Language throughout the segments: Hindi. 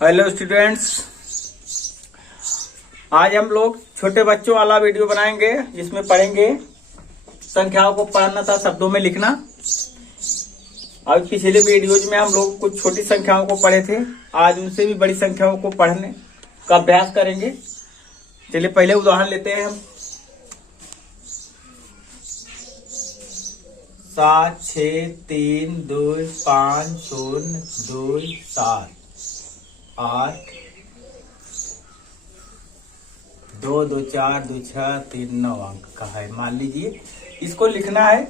हेलो स्टूडेंट्स, आज हम लोग छोटे बच्चों वाला वीडियो बनाएंगे जिसमें पढ़ेंगे संख्याओं को पढ़ना था शब्दों में लिखना। अब पिछले वीडियोज में हम लोग कुछ छोटी संख्याओं को पढ़े थे, आज उनसे भी बड़ी संख्याओं को पढ़ने का अभ्यास करेंगे। चलिए पहले उदाहरण लेते हैं हम। 7 6 3 2 5 0 2 7 8 2 2 4 2 6 3 9 अंक का है। मान लीजिए इसको लिखना है,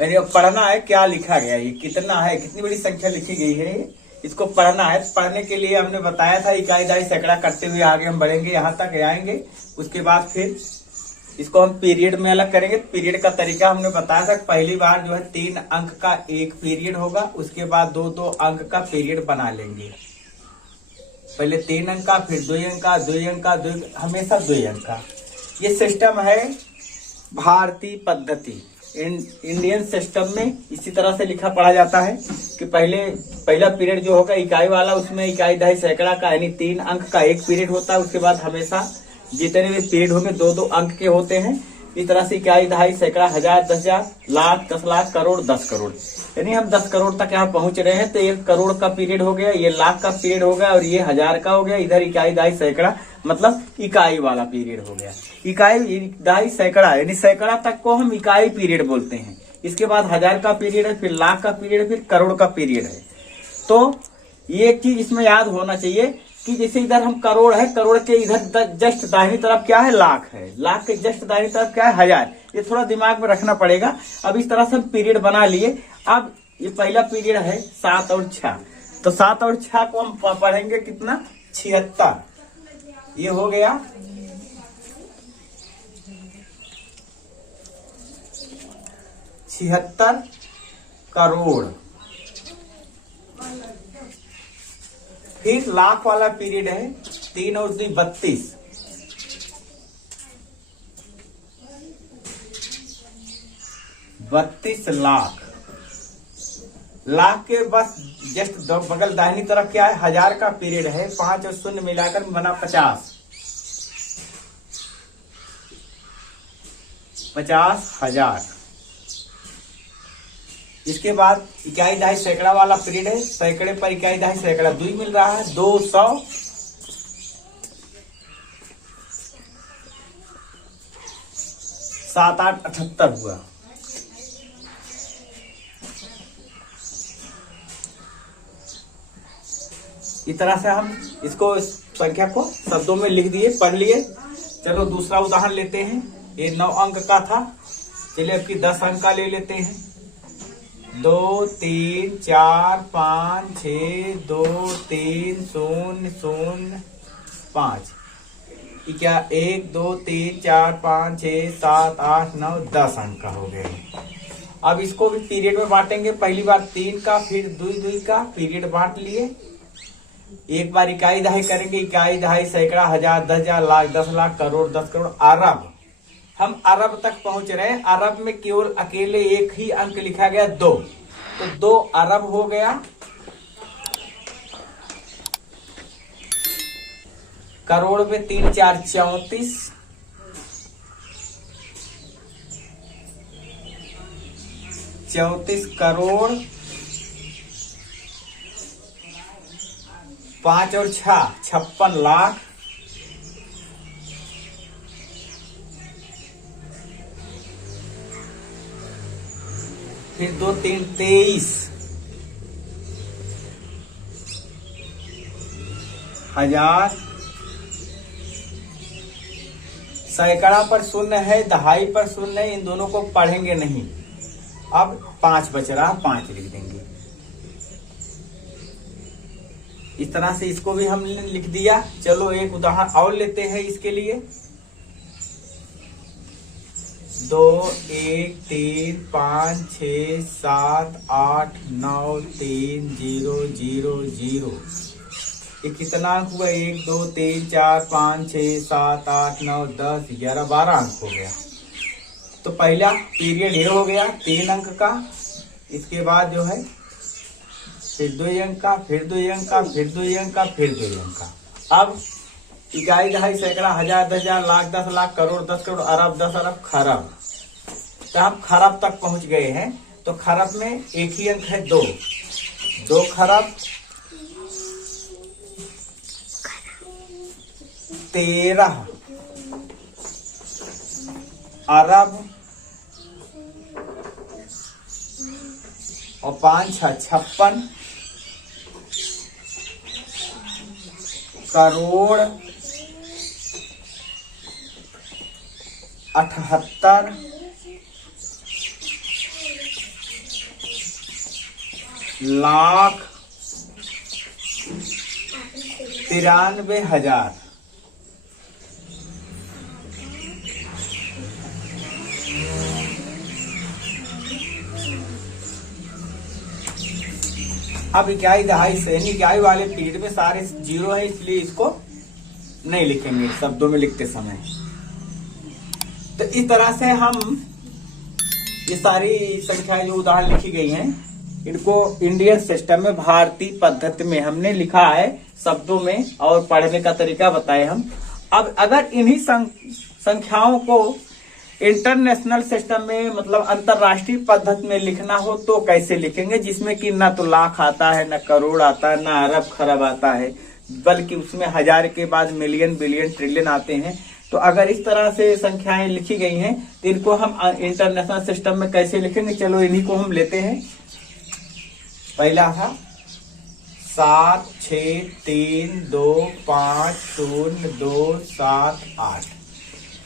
यानी पढ़ना है क्या लिखा गया, ये कितना है, कितनी बड़ी संख्या लिखी गई है, इसको पढ़ना है। पढ़ने के लिए हमने बताया था इकाई दहाई सैकड़ा करते हुए आगे हम बढ़ेंगे, यहाँ तक आएंगे। उसके बाद फिर इसको हम पीरियड में अलग करेंगे। पीरियड का तरीका हमने बताया था, पहली बार जो है 3 अंक का एक पीरियड होगा, उसके बाद 2 अंक का पीरियड बना लेंगे। पहले 3 अंक का, फिर 2 अंक का, 2 अंक का, हमेशा 2 अंक का। ये सिस्टम है भारतीय पद्धति, इंडियन सिस्टम में इसी तरह से लिखा पढ़ा जाता है कि पहला पीरियड जो होगा इकाई वाला, उसमें इकाई दहाई सैकड़ा का यानी 3 अंक का एक पीरियड होता है। उसके बाद हमेशा जितने भी पीरियड होंगे 2 अंक के होते हैं। इस तरह से इकाई दहाई सैकड़ा, 1000, 10,000, लाख, 10 लाख, करोड़, 10 करोड़, यानी हम 10 करोड़ तक यहाँ पहुंच रहे हैं। तो 1 करोड़ का पीरियड हो गया, ये लाख का पीरियड हो गया और ये 1000 का हो गया। इधर इकाई दहाई सैकड़ा मतलब इकाई वाला पीरियड हो गया। इकाई दहाई सैकड़ा यानी सैकड़ा तक को हम इकाई पीरियड बोलते हैं। इसके बाद 1000 का पीरियड है, फिर लाख का पीरियड है, फिर करोड़ का पीरियड है। तो ये एक चीज इसमें याद होना चाहिए कि जैसे इधर हम करोड़ है, करोड़ के इधर जस्ट दाहिनी तरफ क्या है, लाख है, लाख के जस्ट दाहिनी तरफ क्या है, 1000। ये थोड़ा दिमाग में रखना पड़ेगा। अब इस तरह से हम पीरियड बना लिए। अब ये पहला पीरियड है 7 और 6, तो 7 और 6 को हम पढ़ेंगे कितना, 76। ये हो गया 76 करोड़। फिर लाख वाला पीरियड है 3 और 2 32, 32 लाख। लाख के बस जस्ट बगल दाहिनी तरफ क्या है, 1000 का पीरियड है, 5 और 0 मिलाकर बना 50,000। इसके बाद इकाई दहाई सैकड़ा वाला पीरियड है, सैकड़े पर इकाई दहाई सैकड़ा 2 मिल रहा है, 200। 7 8 78 हुआ। इस तरह से हम इसको संख्या को शब्दों में लिख दिए, पढ़ लिए। चलो दूसरा उदाहरण लेते हैं। ये 9 अंक का था, चलिए अब की 10 अंक का ले लेते हैं। 2 3 4 5 6 2 3 0 0 5। क्या 1 2 3 4 5 6 7 8 9 10 अंक का हो गए। अब इसको भी पीरियड में बांटेंगे। पहली बार 3 का, फिर 2 का पीरियड बांट लिए। एक बार इकाई दहाई करेंगे, इकाई दहाई सैकड़ा, 1000, 10,000, लाख, 10 लाख, करोड़, 10 करोड़, अरब। हम अरब तक पहुंच रहे हैं। अरब में केवल अकेले एक ही अंक लिखा गया 2, तो 2 अरब हो गया। करोड़ में 3 4 34, 34 करोड़। 5 और 6 56 लाख। फिर 2 3 23 हजार। सैकड़ा पर 0 है, दहाई पर 0 है, इन दोनों को पढ़ेंगे नहीं। अब 5 बच रहा, 5 लिख देंगे। इस तरह से इसको भी हमने लिख दिया। चलो एक उदाहरण और लेते हैं इसके लिए। 2 1 3 5 6 7 8 9 3 0 0 0। ये कितना अंक हुआ, 1 2 3 4 5 6 7 8 9 10 11 12 अंक हो गया। तो पहला पीरियड ये हो गया 3 अंक का। इसके बाद जो है फिर 2 अंक का, फिर 2 अंक का, फिर 2 अंक का, फिर 2 अंक का। अब इकाई, दहाई, सैकड़ा, हजार, 10,000, लाख, 10 लाख, करोड़, 10 करोड़, अरब, 10 अरब, खरब। तो आप खरब तक पहुंच गए हैं। तो खरब में एक ही अंक है 2, 2 खरब 13 अरब और 5 6 56 करोड़ 78 लाख 93,000। अब इकाई, दहाई, सैनी, इकाई वाले पीरियड में सारे जीरो है, इसलिए इसको नहीं लिखेंगे शब्दों में लिखते समय। तो इस तरह से हम ये सारी संख्याएं जो उदाहरण लिखी गई हैं, इनको इंडियन सिस्टम में, भारतीय पद्धति में हमने लिखा है शब्दों में, और पढ़ने का तरीका बताए हम। अब अगर इन्हीं संख्याओं को इंटरनेशनल सिस्टम में, मतलब अंतरराष्ट्रीय पद्धति में लिखना हो तो कैसे लिखेंगे, जिसमें कि ना तो लाख आता है, ना करोड़ आता है, ना अरब खरब आता है, बल्कि उसमें हजार के बाद मिलियन, बिलियन, ट्रिलियन आते हैं। तो अगर इस तरह से संख्याएं लिखी गई हैं तो इनको हम इंटरनेशनल सिस्टम में कैसे लिखेंगे, चलो इन्हीं को हम लेते हैं। पहला था 7 6 3 2 5 0 2 7 8।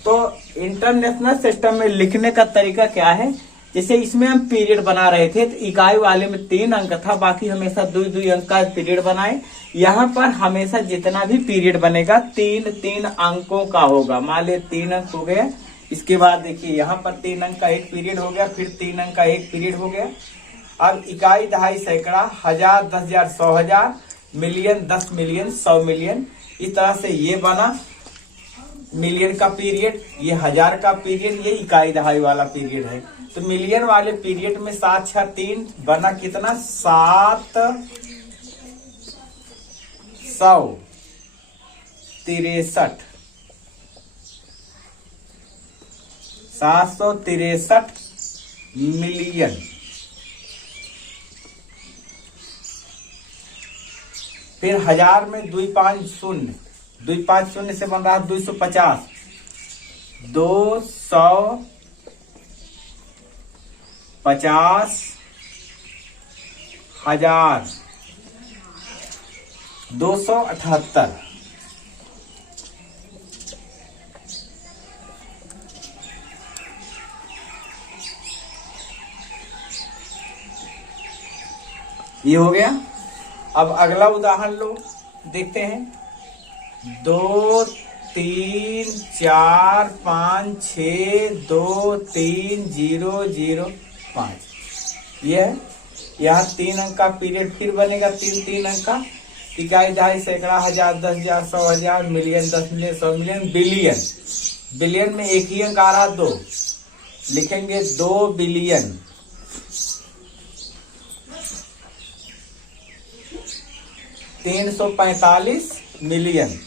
तो इंटरनेशनल सिस्टम में लिखने का तरीका क्या है, जैसे इसमें हम पीरियड बना रहे थे तो इकाई वाले में 3 अंक था, बाकी हमेशा 2 अंक का पीरियड बनाए। यहाँ पर हमेशा जितना भी पीरियड बनेगा 3 अंकों का होगा। मान लिया 3 अंक हो गया, इसके बाद देखिए यहाँ पर 3 अंक का एक पीरियड हो गया, फिर 3 अंक का एक पीरियड हो गया। अब इकाई, दहाई, सैकड़ा, हजार, 10,000, 100,000, मिलियन, 10 मिलियन, 100 मिलियन, इस तरह से ये बना मिलियन का पीरियड, ये हजार का पीरियड, ये इकाई दहाई वाला पीरियड है। तो मिलियन वाले पीरियड में 7 6 3 बना कितना, 763 मिलियन। फिर हजार में 250 से बन रहा 250, 250 हजार, 278। ये हो गया। अब अगला उदाहरण लो, देखते हैं। 2 3 4 5 6 2 3 0 0 5, ये है। यहाँ 3 अंक का पीरियड फिर बनेगा, 3 अंक का। इकाई, दहाई, सैकड़ा, हजार, 10,000, 100,000, million, 10 million, 100 million, billion. Billion में एक ही अंक आ रहा 2, लिखेंगे 2 बिलियन। $345 million,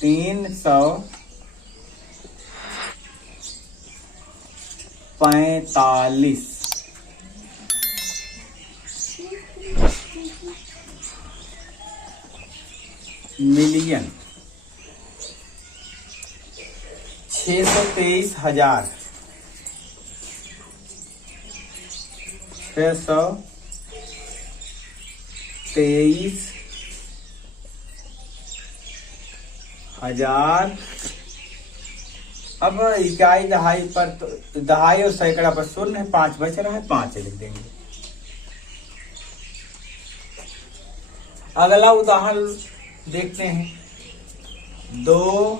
345 million, 623,000, 623,000। अब इकाई, दहाई पर तो दहाई और सैकड़ा पर 0 है, 5 बच रहा है, 5 लिख देंगे। अगला उदाहरण देखते हैं। 2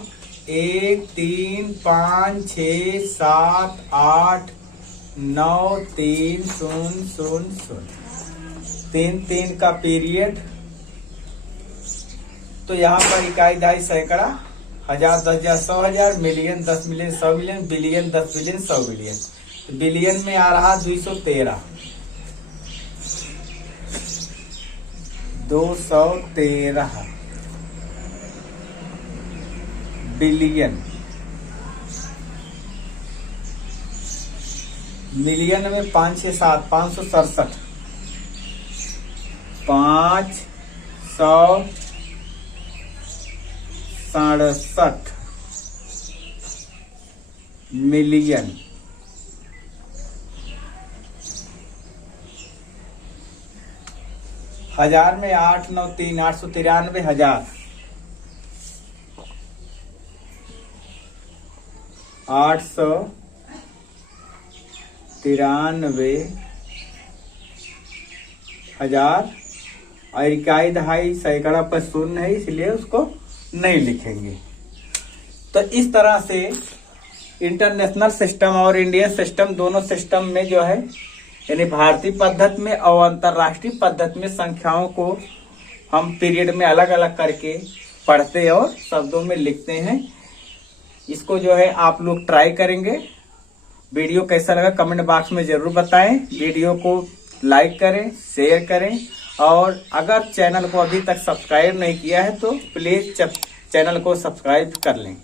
1 3 5 6 7 8 9 3 0 0 0, 3 का पीरियड। तो यहाँ पर इकाई, दहाई, सैकड़ा, हजार, 10,000, 100,000, million, 10 million, 100 million, billion, 10 billion, 100 billion. Billion में आ रहा 213, 213 बिलियन। मिलियन में 5 6 7 567, 567 मिलियन। हजार में 8 9 3 893 हजार, 893 हजार। और इकाई दहाई सैकड़ा पर शून्य है, इसलिए उसको नहीं लिखेंगे। तो इस तरह से इंटरनेशनल सिस्टम और इंडियन सिस्टम दोनों सिस्टम में जो है, यानी भारतीय पद्धति में और अंतरराष्ट्रीय पद्धति में संख्याओं को हम पीरियड में अलग अलग करके पढ़ते और शब्दों में लिखते हैं। इसको जो है आप लोग ट्राई करेंगे। वीडियो कैसा लगा कमेंट बॉक्स में जरूर बताएं। वीडियो को लाइक करें, शेयर करें, और अगर चैनल को अभी तक सब्सक्राइब नहीं किया है तो प्लीज चैनल को सब्सक्राइब कर लें।